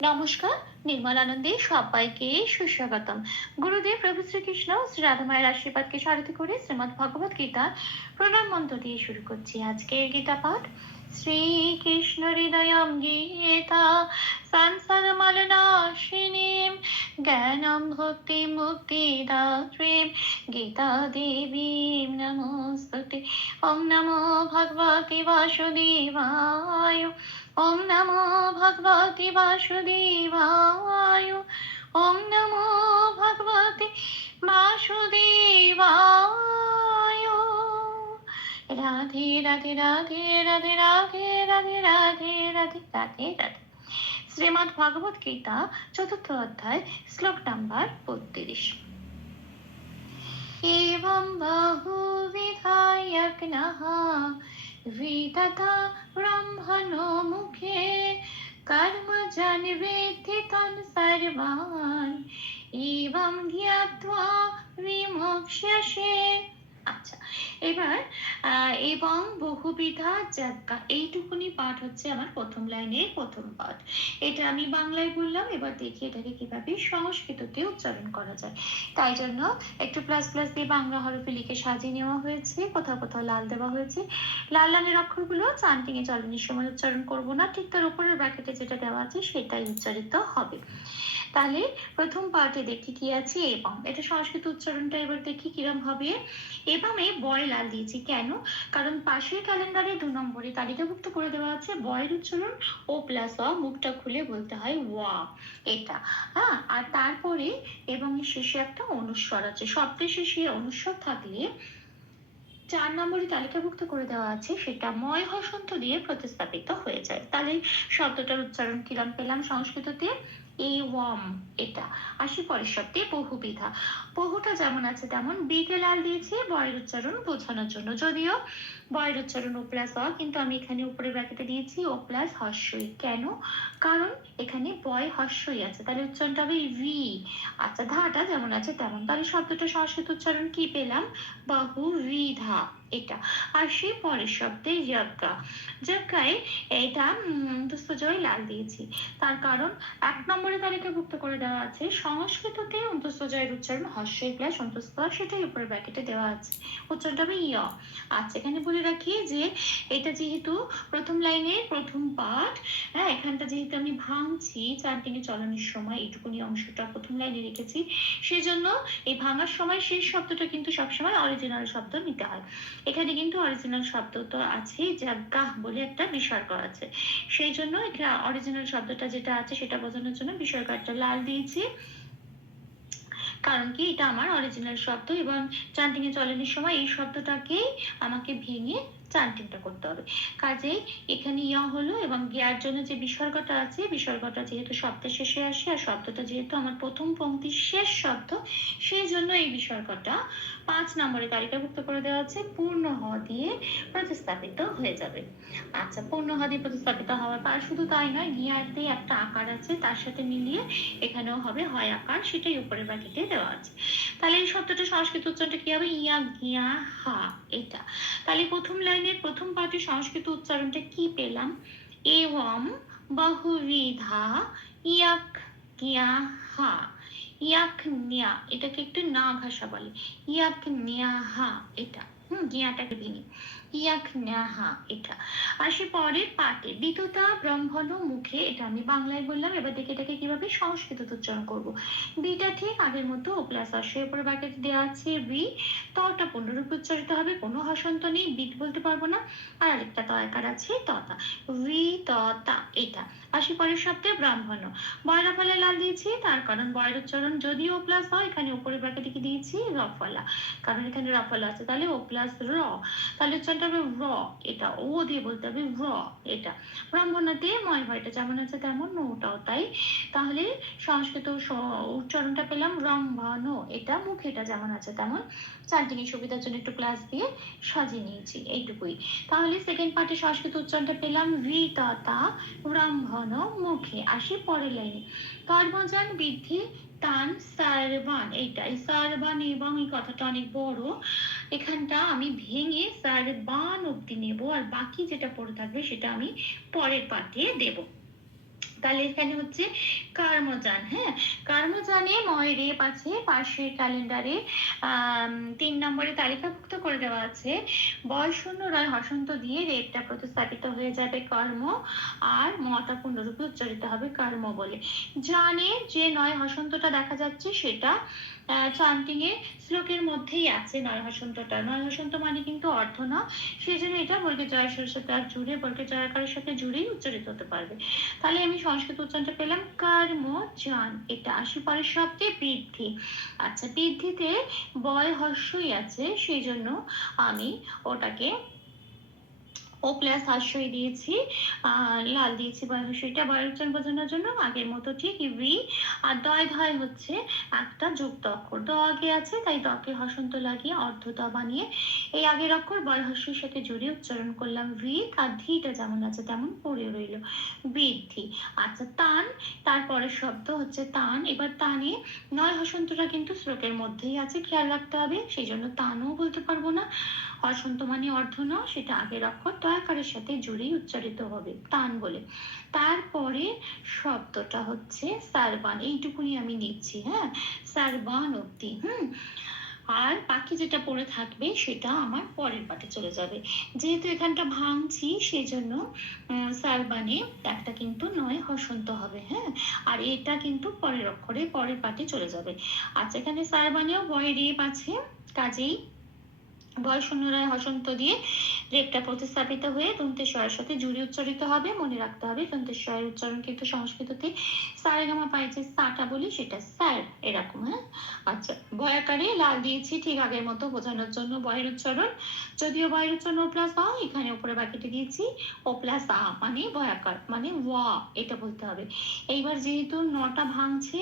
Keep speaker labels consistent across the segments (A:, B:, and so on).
A: নমস্কার, নির্মল আনন্দে সবাইকে সুস্বাগতম। গুরুদেব প্রভু শ্রীকৃষ্ণ, শ্রী রাধা মায়ের আশীর্বাদকে সারথি করে শ্রীমদ ভগবত গীতা প্রণাম মন্ত্র দিয়ে শুরু করছি আজকের গীতা পাঠ। শ্রীকৃষ্ণ হৃদয়ম গীতা সংসার মালনাশিনীম জ্ঞানম ভক্তি মুক্তি দাত্রীম গীতা দেবীম নমস্তুতে। ওম নমো ভগবতি বাসুদেবায়। ওম নমো ভগবতি বাসুদেবায় ওম নমো ভগবতি বাসুদেবায় রাধে রাধে রাধে রাধে রাধে রাধে রাধে রাধে রাধে রাধে শ্রীমৎ ভগবত গীতা চতুর্থ অধ্যায় শ্লোক নাম্বার বত্রিশ एवं बहुविधा यज्ञः विदधा ब्रह्मणो मुखे कर्मजन् वेद्धितं सर्वान् एवं ज्ञात्वा विमोक्ष्यसे अच्छा এবার এবং বহুবিধা যাজ্ঞা এইটুকুনি পাঠ হচ্ছে আমার প্রথম লাইনের প্রথম পাঠ এটা আমি বাংলায় বললাম, এবার দেখি এটাকে কীভাবে সংস্কৃততে উচ্চারণ করা যায়। তাই জন্য একটু প্লাস প্লাস দিয়ে বাংলা হরফে লিখে সাজিয়ে নেওয়া হয়েছে, কোথাও কোথাও লাল দেওয়া হয়েছে। লাল লালের অক্ষরগুলো চান্টিং এ চলনের সময় উচ্চারণ করব না, ঠিক তার উপরের ব্র্যাকেটে যেটা দেওয়া আছে সেটাই উচ্চারিত হবে। তাহলে প্রথম পার্টে দেখি কি আছে, এবং এটা সংস্কৃত উচ্চারণটা এবার দেখি কিরম হবে। এবামে বয় লাল দিয়েছি। কেন? কারণ পাশের ক্যালেন্ডারে দু নম্বরে তালিকাভুক্ত করে দেওয়া আছে বয়ের উচ্চারণ ও প্লাস অ, মুখটা খুলে বলতে হয় ওয়া এটা। হ্যাঁ আর তারপরে এবং শেষে একটা অনুস্বর আছে। শব্দের শেষে অনুস্বর থাকলে চার নম্বরে তালিকাভুক্ত করে দেওয়া আছে, সেটা ময় হসন্ত দিয়ে প্রতিস্থাপিত হয়ে যায়। তাহলে শব্দটার উচ্চারণ কিরম পেলাম সংস্কৃততে? এই ওয়াম এটা। আসি পরের শব্দে বহুবিধা। বহুটা যেমন আছে তেমন বিকে লাল দিয়েছি, বয়ের উচ্চারণ বোঝানোর জন্য। যদিও বয়ের উচ্চারণ ও প্লাস অ, কিন্তু আমি এখানে উপরে ব্র্যাকেটে দিয়েছি, ও প্লাস হর্ষই। কেন? কারণ এখানে বয় হর্ষই আছে। তাহলে উচ্চারণটা হবে ভি আচ্ছা ধাটা যেমন আছে তেমন। তাহলে শব্দটা সংস্কৃত উচ্চারণ কি পেলাম? বহুবিধা। এটা। আর সে পরের শব্দে যজ্ঞা। যজ্ঞায় এটা অন্তস্থজয় লাল দিয়েছি। তার কারণ এক নম্বরে তালিকাভুক্ত করে দেওয়া আছে, সংস্কৃততে অন্তস্থজয়ের উচ্চারণ হর্ষই প্লাস অন্তস্থ সেটাই উপরে ব্র্যাকেটে দেওয়া আছে। উচ্চারণটা হবে ইয় আচ্ছা এখানে বলে রাখি যে এটা যেহেতু প্রথম লাইনের প্রথম পাঠ হ্যাঁ এখানটা যেহেতু আমি ভাঙছি চারদিকে চলানোর সময় এইটুকুনি অংশটা প্রথম লাইনে রেখেছি। সেজন্য এই ভাঙার সময় শেষ শব্দটা কিন্তু সবসময় অরিজিনাল শব্দ নিতে হয়। এখানে কিন্তু অরিজিনাল শব্দ তো আছে গাহ বলে একটা বিসর্গ আছে। সেই জন্য এটা অরিজিনাল শব্দটা যেটা আছে, সেটা বোঝানোর জন্য বিসর্গ একটা লাল দিয়েছি। কারণ কি, এটা আমার অরিজিনাল শব্দ এবং চান্টিং এ চলনের সময় এই শব্দটাকেই আমাকে ভেঙে চান্টিংটা করতে হবে। কাজেই এখানে ইয়া হলো এবং গিয়ার জন্য যে বিসর্গটা আছে, বিসর্গটা যেহেতু শব্দের শেষে আসে আর শব্দটা যেহেতু আমার প্রথম পংক্তির শেষ শব্দ, সেই জন্য এই বিসর্গটা পাঁচ নম্বরে তালিকাভুক্ত করে দেওয়া আছে, পূর্ণ হ দিয়ে প্রতিস্থাপিত হয়ে যাবে। আচ্ছা পূর্ণ হ দিয়ে প্রতিস্থাপিত হওয়ার পর শুধু তাই নয় গিয়ার দিয়ে একটা আকার আছে, তার সাথে মিলিয়ে এখানেও হবে হয় আকার, সেটাই উপরের বাকিতে দেওয়া আছে। তাহলে এই শব্দটা সংস্কৃত উচ্চারণটা কি হবে? ইয়া, গিয়া, হা, এটা। তাহলে প্রথম লাইনের প্রথম পাঠে সংস্কৃত উচ্চারণটা কি পেলাম? এবং বহুবিধা ইয়াক গিয়া হা ইয়াক নিয়া এটাকে একটু না ভাষা বলে ইয়াক নিয়া হা এটা। হুম গিয়াটাকে ভেঙে। নেহা এটা। আসি পরের পাটে বিততা ব্রহ্মণ মুখে, এটা আমি বাংলায় বললাম, এবার এটাকে কীভাবে সংস্কৃত উচ্চারণ করব। বিটা ঠিক আগের মতো, ও প্লাস দেওয়া আছে বি তটা পূর্ণরূপে উচ্চারিত হবে, কোনো হসন্ত নেই, বিট বলতে পারব না, আর আরেকটা তয়কার আছে ততা ভি ততা এটা আসি পরের শব্দে ব্রাহ্মণ বয়রা ফলে লাল দিয়েছি, তার কারণ বয়ের উচ্চারণ যদি ও প্লাস হয়, এখানে উপরে ব্র্যাকেটে কি দিয়েছি রফলা কারণ এখানে রফলা আছে, তাহলে ও প্লাস র। তাহলে উচ্চারণটা হবে র, এটা, ও দিয়ে বলতে হবে র, এটা। ব্রাহ্মণাতে ময় ভয়টা যেমন আছে তেমন, ওটাও তাই। তাহলে সংস্কৃত উচ্চারণটা পেলাম রম্ভান এটা মুখ এটা যেমন আছে তেমন। চারদিকে সুবিধার জন্য একটু ক্লাস দিয়ে সাজিয়ে নিয়েছি, এইটুকুই। তাহলে সেকেন্ড পার্টে সংস্কৃত উচ্চারণটা পেলাম ততা ব্রাহ্মণ, মুখে। আসি পরের লাইনে কর্মযান বৃদ্ধি তান সারবান এইটা এই সারবান এবং এই কথাটা অনেক বড়। এখানটা আমি ভেঙে সারবান অব্দি নেব, আর বাকি যেটা পড়ে থাকবে সেটা আমি পরের পাঠে দেব। তাহলে এখানে হচ্ছে কর্মযান হ্যাঁ? কর্মযানে ময় রেপ আছে, পাশের ক্যালেন্ডারে তিন নম্বরে তালিকাভুক্ত করে দেওয়া আছে বয় শূন্য, রয় হসন্ত দিয়ে রেপটা প্রতিস্থাপিত হয়ে যাবে কর্ম, আর মটা পূর্ণরূপে উচ্চারিত হবে কর্ম বলে। জানে যে নয় হসন্তটা দেখা যাচ্ছে সেটা চান্টিং এ শ্লোকের মধ্যেই আছে নয় হসন্তটা নয় মানে কিন্তু অর্থ না। সেই জন্য এটা বর্গে জয়ের সাথে আর জুড়ে বর্গে জয়াকারের সাথে জুড়েই উচ্চারিত হতে পারবে। তাহলে আমি সংস্কৃত উচ্চারণটা পেলাম, কর্ম যান এটা আশি পরের শব্দে বৃদ্ধি। আচ্ছা বৃদ্ধিতে বয় হর্ষই আছে সেই জন্য আমি ওটাকে ও প্লাস হাস্যই দিয়েছি। লাল দিয়েছি বয় হর্ষইটা বয় উচ্চারণ বোঝানোর জন্য আগের মতো ঠিক ভি আর দয় ধয় হচ্ছে একটা যুক্ত অক্ষর দ আগে আছে, তাই দকে হসন্ত লাগিয়ে অর্ধ দ বানিয়ে এই আগের অক্ষর বয় হর্ষের সাথে জুড়ে উচ্চারণ করলাম। ভি আর ধিটা যেমন আছে তেমন পড়ে রইল। বৃদ্ধি আচ্ছা তান, তারপরের শব্দ হচ্ছে তান। এবার তানে নয় হসন্তটা কিন্তু শ্লোকের মধ্যেই আছে, খেয়াল রাখতে হবে। সেই জন্য তানও বলতে পারব না। হসন্ত মানে অর্ধ ন, সেটা আগের অক্ষর। দয়াকারের সাথে জুড়েই উচ্চারিত হবে তান বলে। তারপরে শব্দটা হচ্ছে সারবান এইটুকুনি আমি নিচ্ছি হ্যাঁ? সারবান অব্দি হুম? আর বাকি যেটা পড়ে থাকবে সেটা আমার পরের পাটে চলে যাবে। যেহেতু এখানটা ভাঙছি সেই জন্য উম, সারবানে একটা কিন্তু নয় হসন্ত হবে হ্যাঁ? আর এটা কিন্তু পরের অক্ষরে পরের পাটে চলে যাবে। আচ্ছা এখানে সারবানেও বয় রেপ আছে কাজেই বয় শূন্য রায় হসন্ত দিয়ে রেপটা প্রতিস্থাপিত হয়ে দন্তেশ্বরের সাথে জুড়ে উচ্চারিত হবে, মনে রাখতে হবে দন্তেশ্বরের উচ্চারণ কিন্তু সংস্কৃততে সারেগামা পাই যে সাটা বলি সেটা স্যার, এরকম হ্যাঁ? আচ্ছা বয়াকারে লাল দিয়েছি ঠিক আগের মতো বোঝানোর জন্য বয়ের উচ্চারণ। যদিও বয়ের উচ্চারণ ও প্লাস আ এখানে উপরে বাকিতে দিয়েছি, ও প্লাস আ মানে বয়াকার মানে ওয়া, এটা বলতে হবে। এইবার যেহেতু নটা ভাঙছে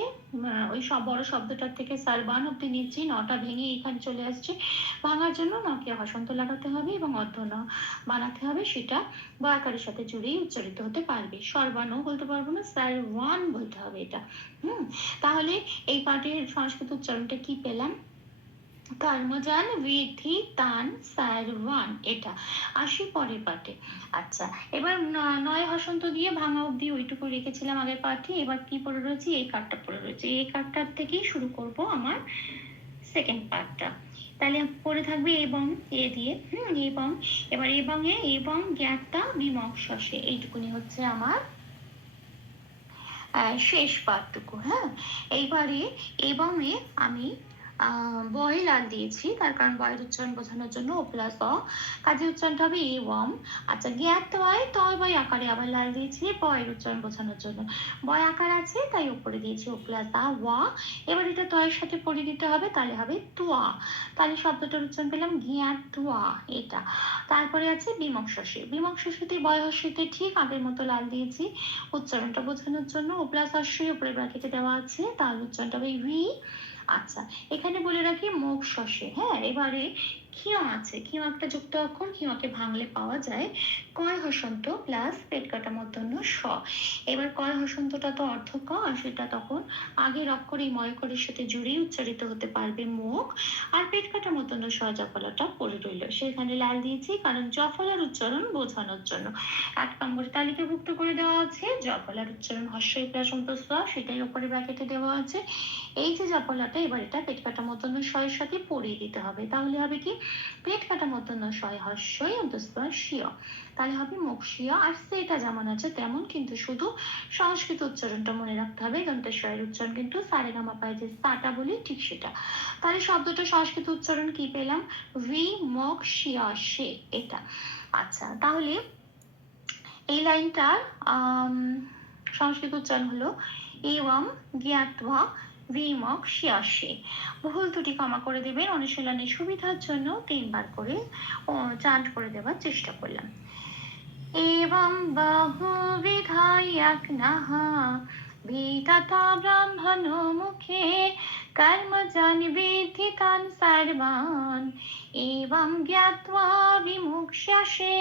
A: ওই সব বড় শব্দটার থেকে সারবান অব্দি নিচ্ছি, নটা ভেঙে এখানে চলে আসছে। ভাঙার জন্য নকে হসন্ত লাগাতে হবে এবং অর্ধ ন বানাতে হবে সেটা বয়াকারের সাথে জুড়েই উচ্চারিত হতে পারবে। সর্বানও বলতে পারব না, স্যার ওয়ান বলতে হবে এটা। হুম, তাহলে এই পাঠের সংস্কৃত উচ্চারণটা কি পেলাম? কর্মজান বৃদ্ধি তান সারওয়ান এটা। আসি পরের পাঠে আচ্ছা এবার নয় হসন্ত দিয়ে ভাঙা অব্দি ওইটুকু রেখেছিলাম আগের পাঠে এবার কি পড়ে রয়েছে? এই কার্ডটা পড়ে রয়েছে। এই কার্ডটার থেকেই শুরু করব আমার সেকেন্ড পার্টটা তাহলে পড়ে থাকবে এবং এ দিয়ে, হুম এবং এবার এবং এ এবং জ্ঞাতা বিমর্শে এইটুকুনি হচ্ছে আমার শেষ পার্টটুকু হ্যাঁ? এইবারে এবং এ আমি আহ, বয় লাল দিয়েছি। তার কারণ বয়ের উচ্চারণ বোঝানোর জন্য ও প্লাস অ কাজে উচ্চারণটা হবে এ ওয়াম। আচ্ছা জ্ঞাত হয় তয় বয় আকারে আবার লাল দিয়েছি বয়ের উচ্চারণ বোঝানোর জন্য। বয় আকার আছে তাই উপরে দিয়েছি ও প্লাস আ ওয়া এবার এটা তয়ের সাথে পড়ে দিতে হবে তাহলে হবে তুয়া। তাহলে শব্দটার উচ্চারণ পেলাম জ্ঞাত তুয়া এটা। তারপরে আছে বিমক্ষসে বিমক্ষসিতে বয়সিতে ঠিক আগের মতো লাল দিয়েছি। উচ্চারণটা বোঝানোর জন্য ও প্লাস আশ্রয় উপরে ব্র্যাকেটে দেওয়া আছে। তাহলে উচ্চারণটা হবে ভি। আচ্ছা এখানে বলে রাখি মুখ শসে। হ্যাঁ এবারে ক্ষীয় আছে ক্ষীয় একটা যুক্ত অক্ষর ক্ষীয়কে ভাঙলে পাওয়া যায়। কয় হসন্ত প্লাস পেট কাটা মধ্যন্য স। এবার কয় হসন্তটা তো অর্থ ক, আর সেটা তখন আগের অক্ষর এই ময়করের সাথে জুড়েই উচ্চারিত হতে পারবে মুখ। আর পেট কাটা মতন স জফলাটা পড়ে রইল। সেখানে লাল দিয়েছি, কারণ জফলার উচ্চারণ বোঝানোর জন্য। এক নম্বর তালিকাভুক্ত করে দেওয়া আছে, জফলার উচ্চারণ হর্ষ প্লাস অন্তঃস্ব, সেটাই উপরে ব্র্যাকেটে দেওয়া আছে। এই যে জফলাটা, এবার এটা পেট কাটা মতন স্বয়ের সাথে পড়িয়ে দিতে হবে। তাহলে হবে কি? পেট মতন স্বয় হর্ষই অন্তঃস্ব শিয় তাহলে হবে মুখশিয়া আর সেটা যেমন আছে তেমন কিন্তু শুধু সংস্কৃত উচ্চারণটা মনে রাখতে হবে দন্তেশ্বরের উচ্চারণ কিন্তু সারে গামা পায় যে সাটা বলি ঠিক সেটা। তাহলে শব্দটা সংস্কৃত উচ্চারণ কি পেলাম? ভি মক শিয়া সে, এটা। আচ্ছা তাহলে এই লাইনটার সংস্কৃত উচ্চারণ হলো এবং জ্ঞাতবা বিমক শিয়াশে ভুল ত্রুটি ক্ষমা করে দেবেন অনুশীলনের সুবিধার জন্য তিনবার করে চান্ট করে দেওয়ার চেষ্টা করলাম এবং বহুবিধায়ক নহ বিততা ব্রাহ্মণ মুখে কর্মজন বিধি তান সর্বান এবং জ্ঞাত্বা বিমুক্ষ্যসে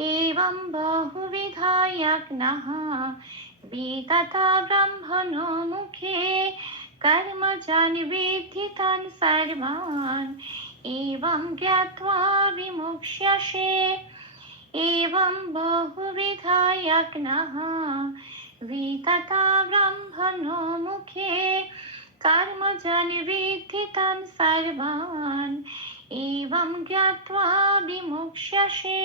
A: एवं बहुविधायक नः वितता ब्रह्मणो मुखे कर्मजान् विद्धि तान् सर्वान् एवं ज्ञात्वा विमुक्ष्यसे एवं बहुविधायक नः वितता ब्रह्मणो मुखे कर्मजनि विद्धि तान् सर्वान् एवं ज्ञात्वा विमुक्ष्यसे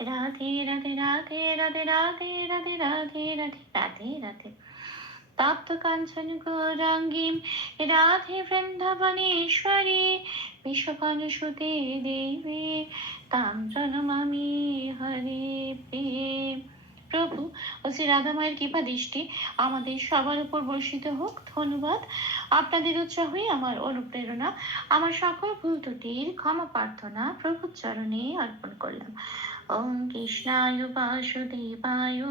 A: রাধে রাধে রাধে রাধে রাধে রাধে রাধে রাধে রাধে রাধে তাপ্ত কাঞ্চন গৌরাঙ্গীম রাধে বৃন্দাবনেশ্বরী বিশ্বকনসুতে দেবী তাম জনমামি হরে প্রেম প্রভু ও শ্রী রাধা মায়ের কৃপা দৃষ্টি আমাদের সবার উপর বর্ষিত হোক। ধন্যবাদ। আপনাদের উৎসাহই আমার অনুপ্রেরণা, আমার সকল ভুল ত্রুটির ক্ষমা প্রার্থনা প্রভুর চরণে অর্পণ করলাম। ওম কৃষ্ণায় বাসুদেবায়,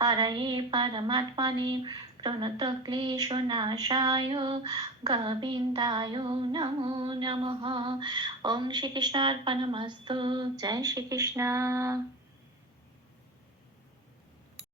A: হরয়ে পরমাত্মনে প্রণত ক্লেশনাশায় গোবিন্দায় নমো নমঃ। ওম শ্রীকৃষ্ণার্পণমস্তু। জয় শ্রীকৃষ্ণ।